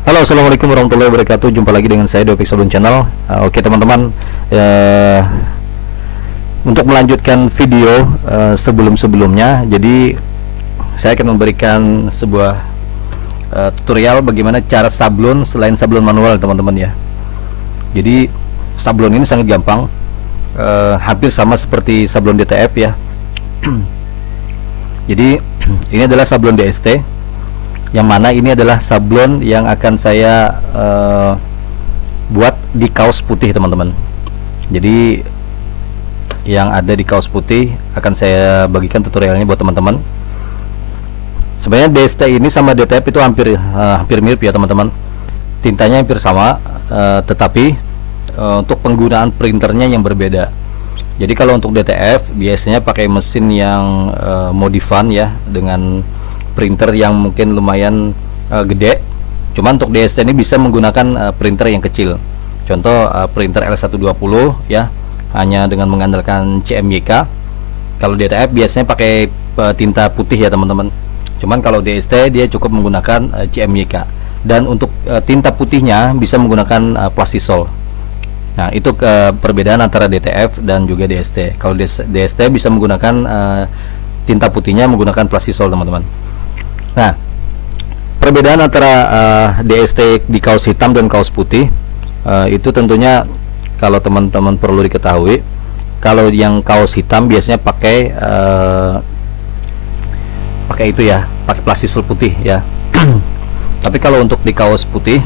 Halo, assalamualaikum warahmatullahi wabarakatuh. Jumpa lagi dengan saya Dopik Sablon Channel. Oke teman-teman, untuk melanjutkan video sebelum-sebelumnya, jadi saya akan memberikan sebuah tutorial bagaimana cara sablon selain sablon manual, teman-teman ya. Jadi sablon ini sangat gampang, hampir sama seperti sablon DTF ya. Jadi ini adalah sablon DST, yang mana ini adalah sablon yang akan saya buat di kaos putih, teman-teman. Jadi yang ada di kaos putih akan saya bagikan tutorialnya buat teman-teman. Sebenarnya DST ini sama DTF itu hampir mirip ya, teman-teman. Tintanya hampir sama, tetapi untuk penggunaan printernya yang berbeda. Jadi kalau untuk DTF biasanya pakai mesin yang modifan ya, dengan printer yang mungkin lumayan gede. Cuman untuk DST ini bisa menggunakan printer yang kecil. Contoh printer L120 ya, hanya dengan mengandalkan CMYK. Kalau DTF biasanya pakai tinta putih ya, teman-teman. Cuman kalau DST dia cukup menggunakan CMYK. Dan untuk tinta putihnya bisa menggunakan Plastisol. Nah, itu perbedaan antara DTF dan juga DST. Kalau DST bisa menggunakan tinta putihnya menggunakan Plastisol, teman-teman. Nah, perbedaan antara DST di kaos hitam dan kaos putih itu tentunya kalau teman-teman perlu diketahui, kalau yang kaos hitam biasanya pakai itu ya, pakai Plastisol putih ya. Tapi kalau untuk di kaos putih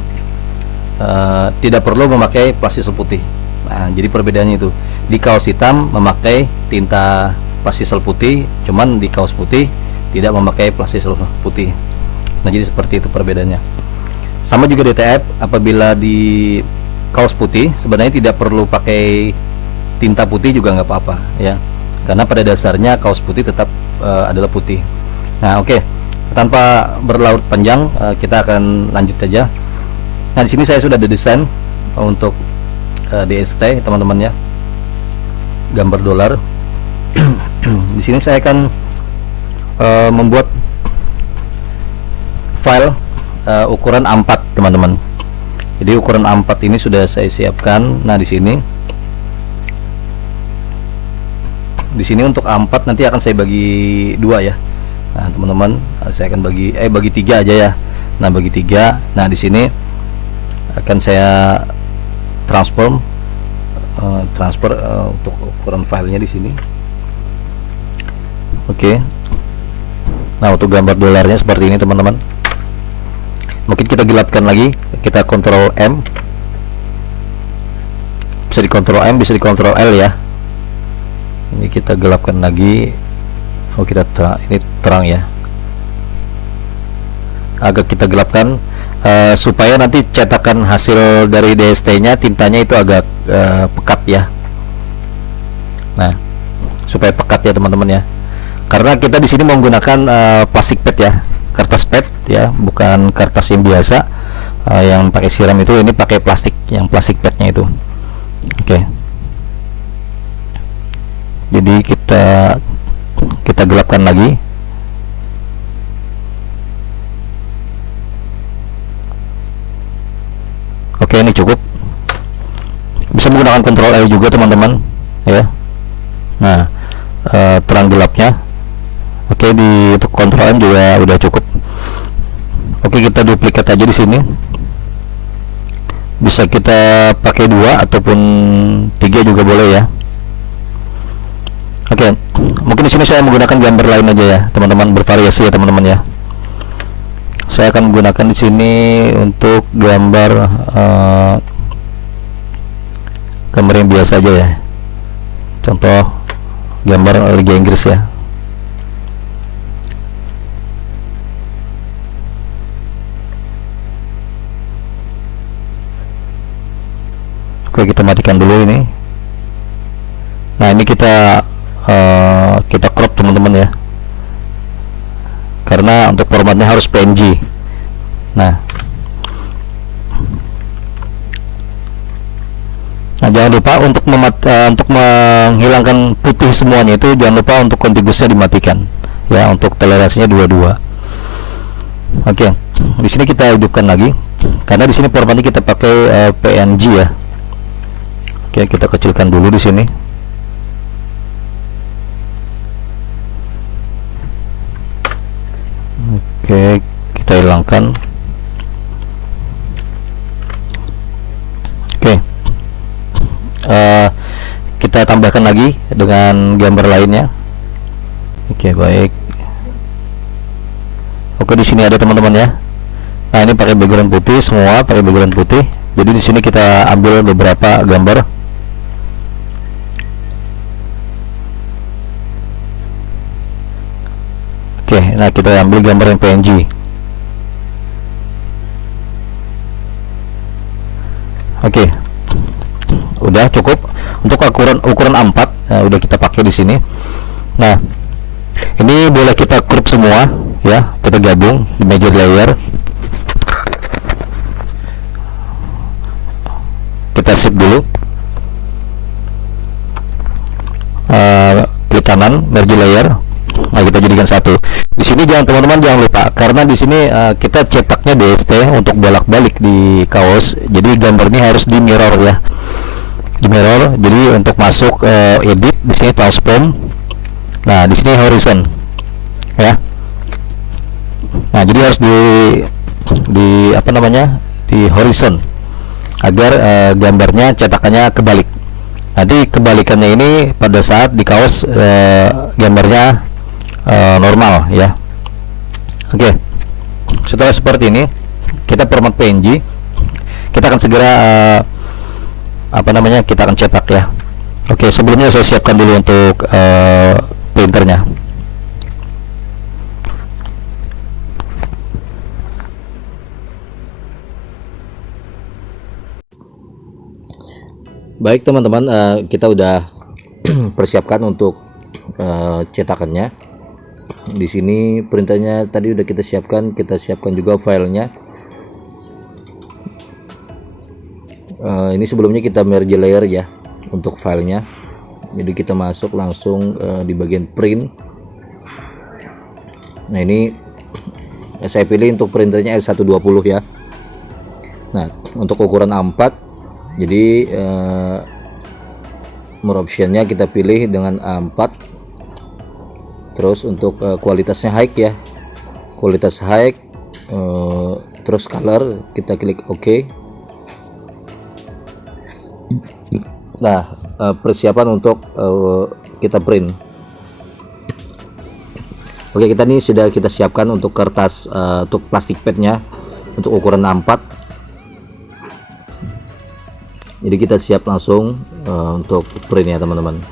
tidak perlu memakai Plastisol putih. Nah, jadi perbedaannya itu, di kaos hitam memakai tinta Plastisol putih, cuman di kaos putih tidak memakai Plastisol putih. Nah, jadi seperti itu perbedaannya. Sama juga DTF, apabila di kaos putih sebenarnya tidak perlu pakai tinta putih juga nggak apa-apa ya, karena pada dasarnya kaos putih tetap adalah putih. Nah, oke. Tanpa berlarut panjang, kita akan lanjut aja. Nah, di sini saya sudah ada desain untuk DST, teman-teman ya, gambar dolar. Di sini saya akan membuat file ukuran A4, teman-teman. Jadi ukuran A4 ini sudah saya siapkan. Nah, di sini untuk A4 nanti akan saya bagi dua ya. Nah, teman-teman, saya akan bagi tiga aja ya. Nah, bagi tiga. Nah, di sini akan saya transfer untuk ukuran filenya di sini. Oke. Nah, untuk gambar dolarnya seperti ini, teman-teman. Mungkin kita gelapkan lagi, kita Ctrl M. Bisa di Ctrl M, bisa di Ctrl L ya. Ini kita gelapkan lagi. Oh, kita ini terang ya. Agak kita gelapkan supaya nanti cetakan hasil dari DST-nya tintanya itu agak pekat ya. Nah, supaya pekat ya, teman-teman ya. Karena kita di sini menggunakan plastik pad ya, kertas pad ya, bukan kertas yang biasa yang pakai siram itu. Ini pakai plastik, yang plastik padnya itu. Oke. Jadi kita gelapkan lagi. Oke, ini cukup. Bisa menggunakan Ctrl L juga, teman-teman ya. Nah, terang gelapnya. Oke, untuk Ctrl M juga udah cukup. Oke, kita duplikat aja di sini. Bisa kita pakai 2 ataupun 3 juga boleh ya. Oke, mungkin di sini saya menggunakan gambar lain aja ya, teman-teman, bervariasi ya, teman-teman ya. Saya akan menggunakan di sini untuk gambar yang biasa aja ya. Contoh gambar Liga Inggris ya. Oke, kita matikan dulu ini. Nah, ini kita crop, teman-teman ya, karena untuk formatnya harus PNG. Nah, jangan lupa untuk menghilangkan putih semuanya itu, jangan lupa untuk kontigusnya dimatikan ya, untuk toleransinya 22. Oke, di sini kita hidupkan lagi. karena di sini formatnya kita pakai PNG ya. Oke, kita kecilkan dulu di sini. Oke, kita hilangkan. Oke, kita tambahkan lagi dengan gambar lainnya. Oke, baik. Oke, di sini ada teman-teman ya. Nah, ini pakai background putih, semua pakai background putih. Jadi di sini kita ambil beberapa gambar. Oke, nah kita ambil gambar yang PNG. Oke, udah cukup. Untuk ukuran A4 udah kita pakai di sini. Nah, ini boleh kita crop semua ya, kita gabung di major layer. Kita save dulu. Klik kanan, merge layer. Nah, kita jadikan satu. Di sini teman-teman jangan lupa, karena di sini kita cetaknya DST untuk bolak-balik di kaos. Jadi gambarnya harus di mirror ya, di mirror. Jadi untuk masuk edit di sini transform. Nah, di sini horizon ya. Nah, jadi harus di apa namanya, di horizon, agar gambarnya cetakannya kebalik. Nanti kebalikannya ini pada saat di kaos gambarnya normal ya. Oke, setelah seperti ini kita format PNG, kita akan segera apa namanya, kita akan cetak ya. Oke, sebelumnya saya siapkan dulu untuk printernya. Baik teman-teman, kita udah persiapkan untuk cetakannya. Di sini printernya tadi udah kita siapkan juga filenya. Ini sebelumnya kita merge layer ya untuk filenya. Jadi kita masuk langsung di bagian print. Nah, ini saya pilih untuk printernya R120 ya. Nah, untuk ukuran A4, jadi more optionnya kita pilih dengan A4. Terus untuk kualitasnya high ya, kualitas high. Terus color kita klik OK. Nah, persiapan untuk kita print. Oke, kita nih sudah kita siapkan untuk kertas, untuk plastik padnya untuk ukuran A4. Jadi kita siap langsung untuk print ya teman-teman.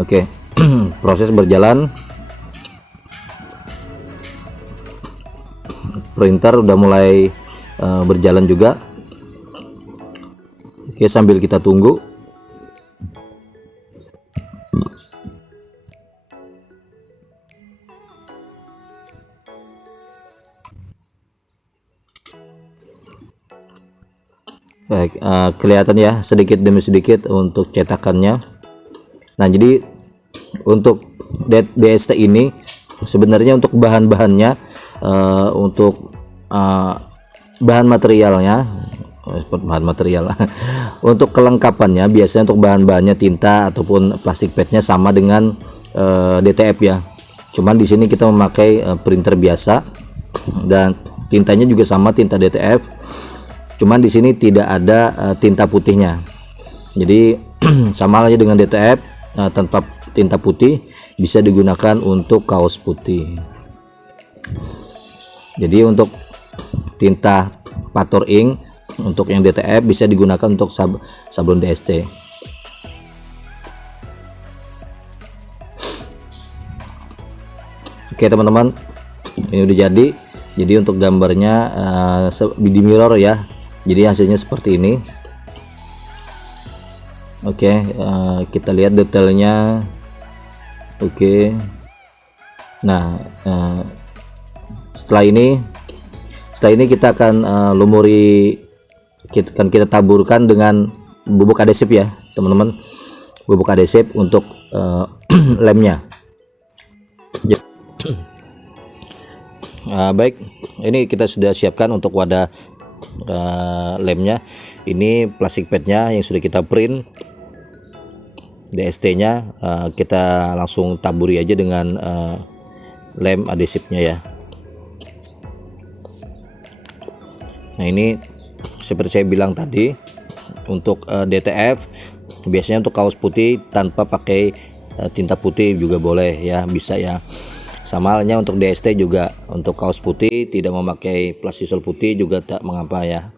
Oke, proses berjalan. Printer udah mulai berjalan juga. Oke, sambil kita tunggu. Baik, kelihatan ya sedikit demi sedikit untuk cetakannya. Nah, jadi untuk DST ini sebenarnya untuk bahan-bahannya, untuk bahan materialnya, bahan material untuk kelengkapannya biasanya untuk bahan-bahannya tinta ataupun plastik padnya sama dengan DTF ya. Cuman di sini kita memakai printer biasa dan tintanya juga sama, tinta DTF. Cuman di sini tidak ada tinta putihnya. Jadi sama aja dengan DTF, tanpa tinta putih, bisa digunakan untuk kaos putih. Jadi untuk tinta Pator Ink untuk yang DTF bisa digunakan untuk sablon DST. Oke teman-teman, ini udah jadi. Jadi untuk gambarnya di mirror ya, jadi hasilnya seperti ini. Oke, kita lihat detailnya. Oke, nah setelah ini kita akan lumuri, kita taburkan dengan bubuk adhesif ya teman-teman, bubuk adhesif untuk Baik, ini kita sudah siapkan untuk wadah lemnya. Ini plastik padnya yang sudah kita print. DST-nya kita langsung taburi aja dengan lem adhesifnya ya. Nah, ini seperti saya bilang tadi, untuk DTF biasanya untuk kaos putih tanpa pakai tinta putih juga boleh ya, bisa ya. Sama halnya untuk DST juga, untuk kaos putih tidak memakai plastisol putih juga tak mengapa ya,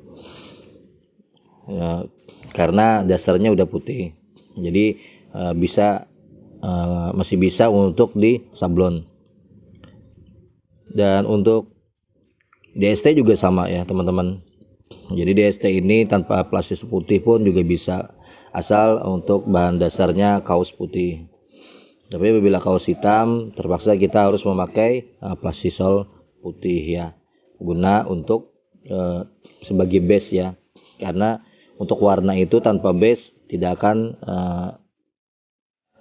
karena dasarnya udah putih, jadi masih bisa untuk di sablon. Dan untuk DST juga sama ya teman-teman, jadi DST ini tanpa plastisol putih pun juga bisa, asal untuk bahan dasarnya kaos putih. Tapi apabila kaos hitam, terpaksa kita harus memakai plastisol putih ya, guna untuk sebagai base ya, karena untuk warna itu tanpa base tidak akan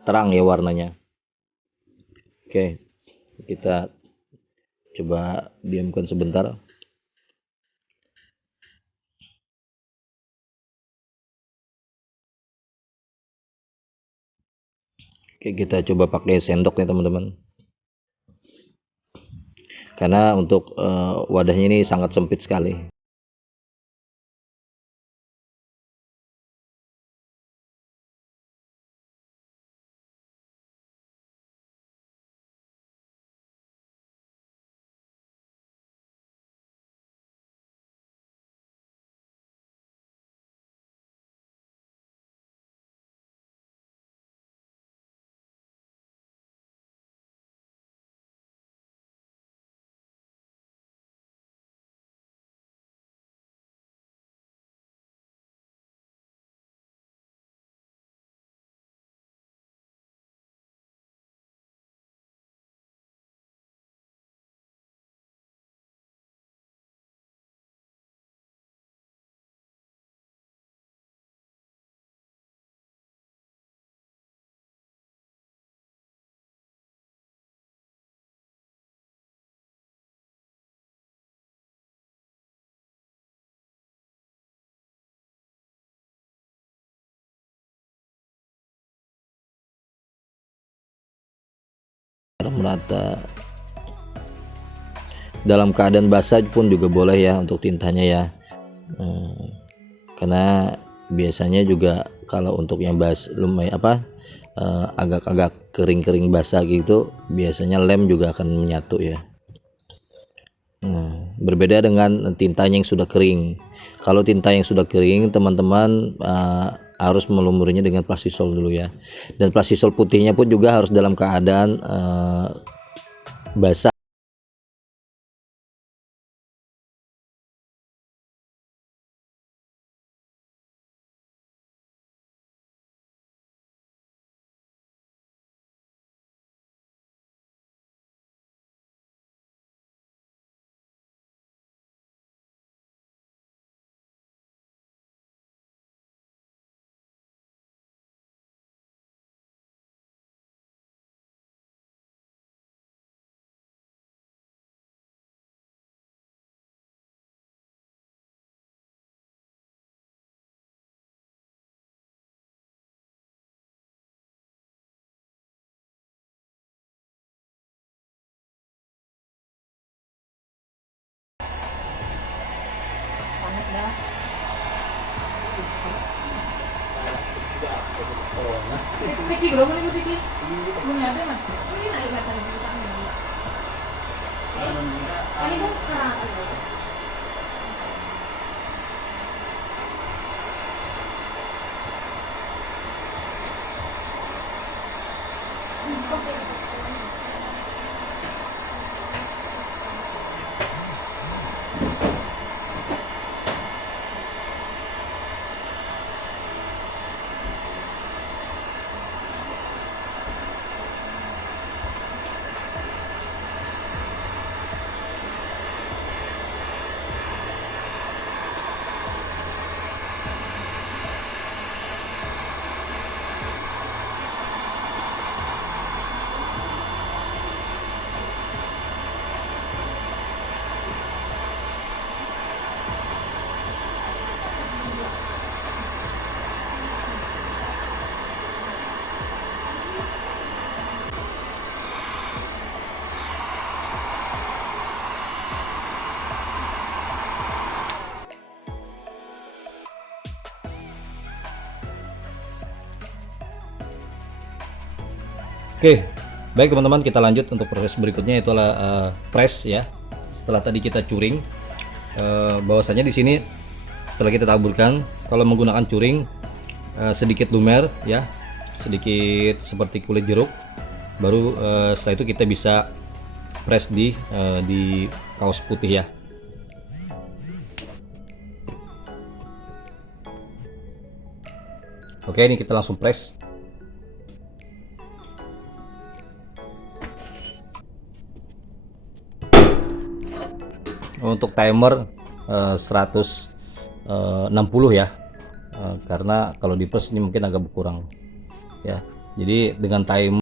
terang ya warnanya. Oke, kita coba diamkan sebentar. Oke, kita coba pakai sendok ya teman-teman, karena untuk wadahnya ini sangat sempit sekali. Merata dalam keadaan basah pun juga boleh ya untuk tintanya ya, karena biasanya juga kalau untuk yang lumayan agak-agak kering-kering basah gitu, biasanya lem juga akan menyatu ya. Berbeda dengan tintanya yang sudah kering. Kalau tinta yang sudah kering, teman-teman harus melumurinya dengan plastisol dulu ya, dan plastisol putihnya pun juga harus dalam keadaan basah. Panas dah. Piki belum nih Piki. Belum ada mas. Ini naik rasa di tangan. Ini kan sekarang. Oke, baik teman-teman, kita lanjut untuk proses berikutnya, itu adalah press ya. Setelah tadi kita curing, bahwasanya di sini setelah kita taburkan, kalau menggunakan curing sedikit lumer ya, sedikit seperti kulit jeruk, baru setelah itu kita bisa press di kaos putih ya. Oke, ini kita langsung press. Untuk timer 160 ya. Karena kalau di press ini mungkin agak berkurang ya. Jadi dengan timer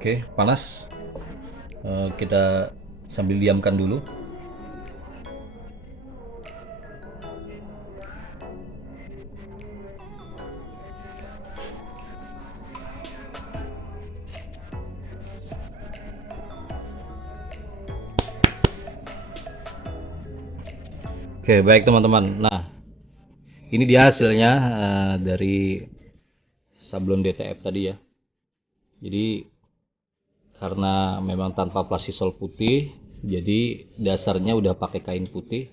Oke, panas. Kita sambil diamkan dulu. Oke, baik teman-teman. Nah, ini dia hasilnya dari sablon DTF tadi ya. Jadi karena memang tanpa plastisol putih, jadi dasarnya udah pakai kain putih,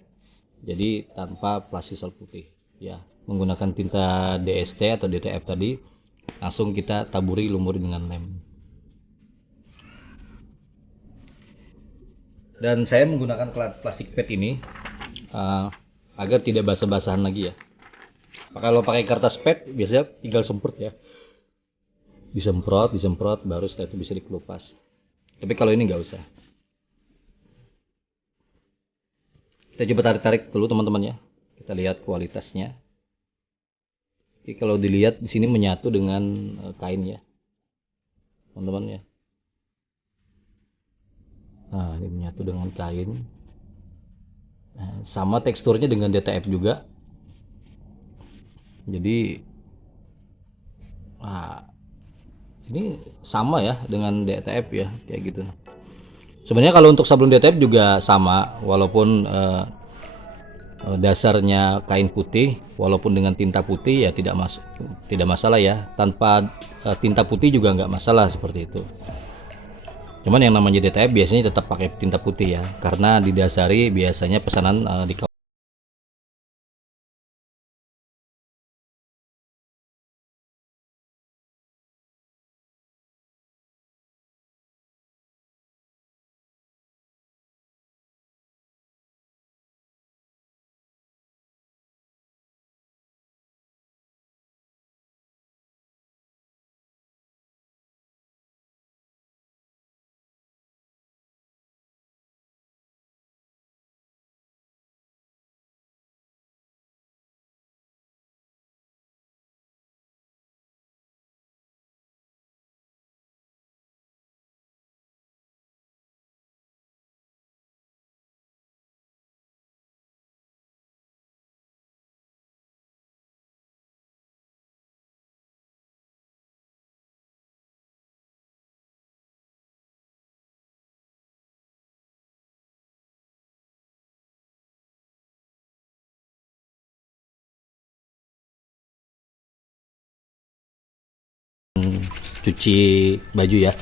jadi tanpa plastisol putih ya. Menggunakan tinta DST atau DTF tadi, langsung kita taburi, lumuri dengan lem. Dan saya menggunakan plastik pad ini agar tidak basah-basahan lagi ya. Kalau pakai kertas pad biasanya tinggal semprot ya, disemprot baru setelah itu bisa dikelupas. Tapi kalau ini nggak usah. Kita coba tarik-tarik dulu teman-teman ya, kita lihat kualitasnya. Jadi kalau dilihat di sini menyatu dengan kain ya teman-teman ya. Nah, ini menyatu dengan kain. Nah, sama teksturnya dengan DTF juga. Jadi ini sama ya dengan DTF ya, kayak gitu. Sebenarnya kalau untuk sablon DTF juga sama, walaupun dasarnya kain putih, walaupun dengan tinta putih ya tidak masalah ya. Tanpa tinta putih juga nggak masalah seperti itu. Cuman yang namanya DTF biasanya tetap pakai tinta putih ya, karena didasari biasanya pesanan di cuci baju ya.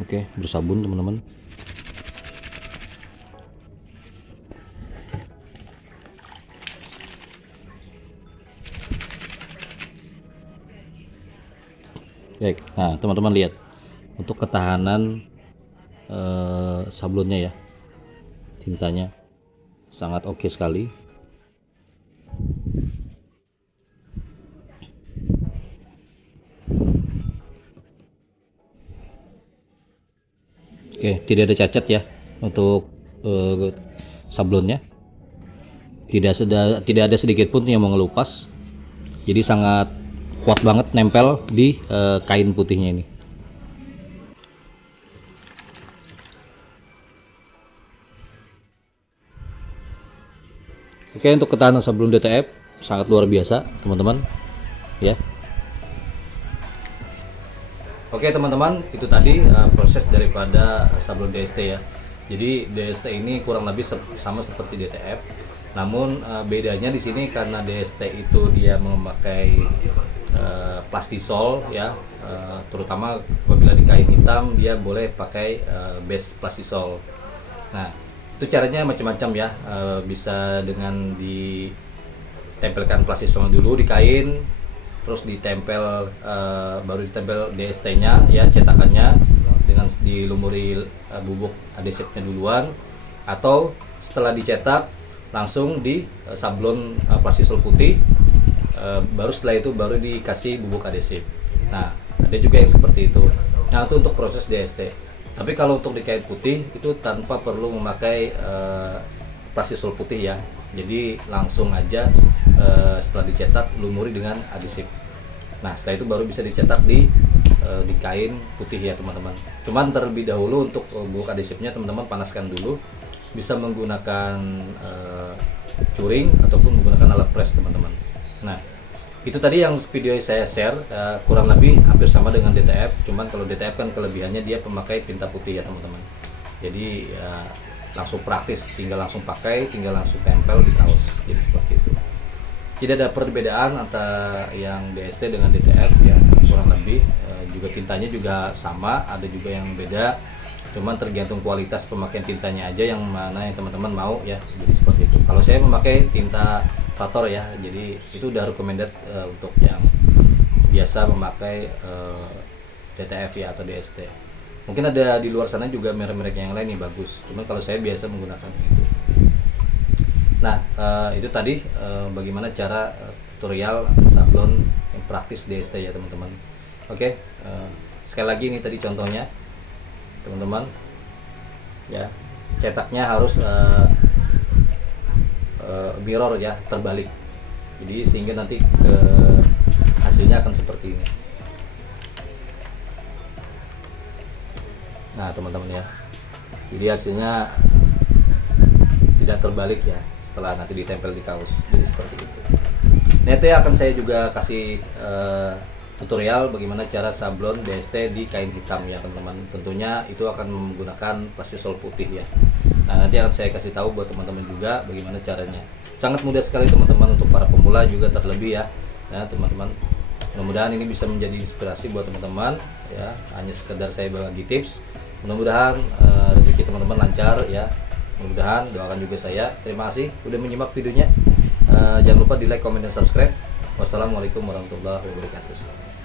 Oke, bersabun teman-teman. Baik, nah teman-teman lihat untuk ketahanan sablonnya ya, tintanya sangat oke sekali. Oke, tidak ada cacat ya untuk sablonnya. Tidak ada sedikit pun yang mau ngelupas. Jadi sangat kuat banget nempel di kain putihnya ini. Oke, untuk ketahanan sablon DTF sangat luar biasa, teman-teman. Ya. Oke, teman-teman, itu tadi proses daripada sablon DST ya. Jadi DST ini kurang lebih sama seperti DTF. Namun bedanya di sini karena DST itu dia memakai plastisol ya, terutama apabila di kain hitam dia boleh pakai base plastisol. Nah, itu caranya macam-macam ya, bisa dengan ditempelkan plastisol dulu di kain, terus ditempel baru ditempel DST-nya ya, cetakannya dengan dilumuri bubuk adesifnya duluan, atau setelah dicetak langsung di sablon plastisol putih, baru setelah itu baru dikasih bubuk adesif. Nah, ada juga yang seperti itu. Nah, itu untuk proses DST. Tapi kalau untuk di kain putih itu tanpa perlu memakai plastisol putih ya. Jadi langsung aja setelah dicetak lumuri dengan adhesif. Nah setelah itu baru bisa dicetak di kain putih ya teman-teman. Cuman terlebih dahulu untuk bulk adhesifnya teman-teman panaskan dulu, bisa menggunakan curing ataupun menggunakan alat press teman-teman. Nah itu tadi yang video saya share, kurang lebih hampir sama dengan DTF. Cuman kalau DTF kan kelebihannya dia pemakai tinta putih ya teman-teman. Jadi langsung praktis, tinggal langsung pakai, tinggal langsung tempel di kaos. Jadi seperti itu. Tidak ada perbedaan antara yang DST dengan DTF ya, kurang lebih. Juga tintanya juga sama, ada juga yang beda. Cuman tergantung kualitas pemakaian tintanya aja yang mana yang teman-teman mau ya. Jadi seperti itu. Kalau saya memakai tinta Vator ya, jadi itu udah recommended untuk yang biasa memakai DTF ya atau DST. Mungkin ada di luar sana juga merek-merek yang lain nih bagus. Cuman kalau saya biasa menggunakan itu. Nah itu tadi bagaimana cara tutorial sablon yang praktis DST ya teman-teman. Oke, sekali lagi ini tadi contohnya teman-teman ya, cetaknya harus mirror ya, terbalik, jadi sehingga nanti hasilnya akan seperti ini. Nah teman-teman ya, jadi hasilnya tidak terbalik ya setelah nanti ditempel di kaos, jadi seperti itu. Nanti akan saya juga kasih tutorial bagaimana cara sablon DST di kain hitam ya teman-teman. Tentunya itu akan menggunakan pasti sol putih ya. Nah nanti akan saya kasih tahu buat teman-teman juga bagaimana caranya. Sangat mudah sekali teman-teman, untuk para pemula juga terlebih ya. Nah teman-teman, mudah-mudahan ini bisa menjadi inspirasi buat teman-teman ya. Hanya sekedar saya bagi tips. Mudah-mudahan rezeki teman-teman lancar ya. Mudah-mudahan, doakan juga saya. Terima kasih udah menyimak videonya. Jangan lupa di like, comment, dan subscribe. Wassalamualaikum warahmatullahi wabarakatuh.